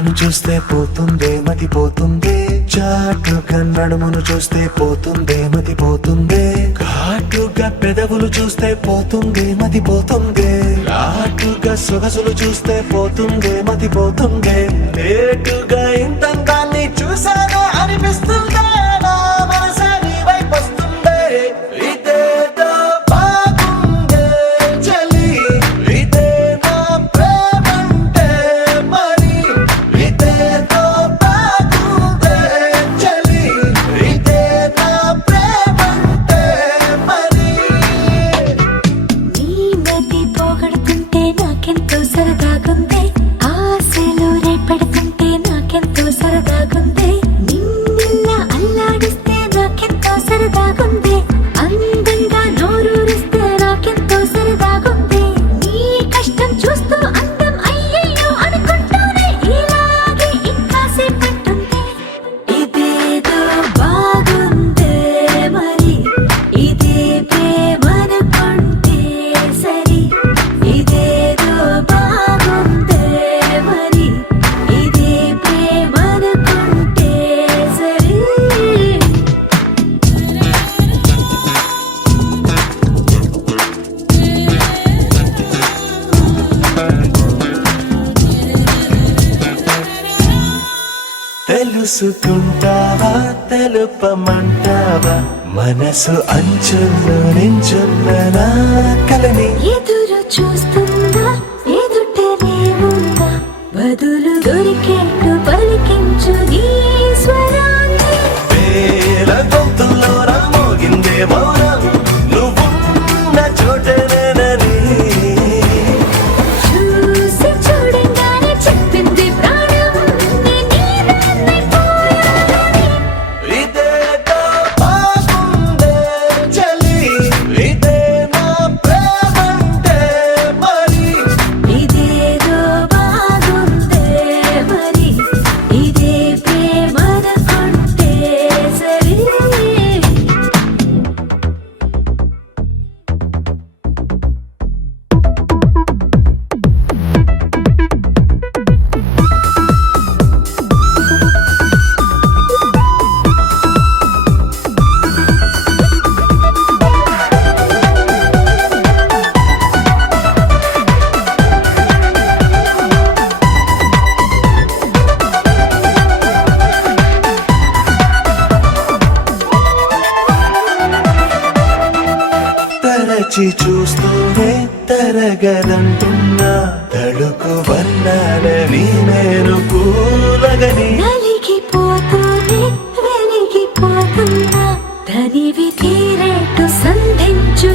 పిల్లను చూస్తే పోతుందే మతి పోతుందే, చాటుగా నడుమును చూస్తే పోతుందే మతి పోతుందే, ఘాటుగా పెదవులు చూస్తే పోతుందే మతి పోతుందే, ఘాటుగా సొగసులు చూస్తే పోతుందే మతి పోతుందే, లేటుగా ఇంతంతాన్ని చూసానే అనిపిస్తుందే, నా మనసే నీ వైపు వస్తుందే. ఇదేదో బాగుందే చలి, ఇదే నా ప్రేమంటే మరి, ఇదేదో బాగుందే చలి, ఇదే నా ప్రేమంటే మరి. నీ మతి పోగొడుతుంటే నాకెంతో సరదాగుంది, ఆశలు రేపెడుతుంటే నాకెంతో సరదాగుంది, నిన్నెల్లా అల్లాడిస్తే నాకెంతో సరదాగుంది, అందంగా నోరూరిస్తే నాకెంతో సరదాగుంది, నీ కష్టం చూస్తూ అందం అయ్యయ్యో అనుకుంటూనే ఇలాగే ఇంకాసేపట్టుంది. ఇదేదో బాగుందే మరి, ఇదే ప్రేమనుకుంటే సరి, ఇదేదో బాగుందే మరి, ఇదే ప్రేమనుకుంటే సరి. తెలుసుకుంటావా తెలుపమంటావా, మనసు అంచుల్లో నించున్న నా కలని. ఎదురు చూస్తుందా ఎదుటనే ఉందా, బదులు దొరికేట్టు పలికించు నీ స్వరాన్ని. వేల గొంతుల్లో నా మోగిందే మౌనం, నువ్వున్న చోటనేనని. చూసి చూడంగానే చెప్పింది ప్రాణం, నేనైపోయానని. ఇదేదో బాగుందే చలి, ఇదే నా ప్రేమంటే మరి, ఇదేదో బాగుందే మరి, ఇదే ప్రేమనుకుంటే సరి. తరచి చూస్తూనే తరగదంటున్నా, తడుకు వర్ణాలని నేను కూలగని. నలిగిపోతూనే వెలిగిపోతున్నా, తనివి తీరేట్టు సంధించు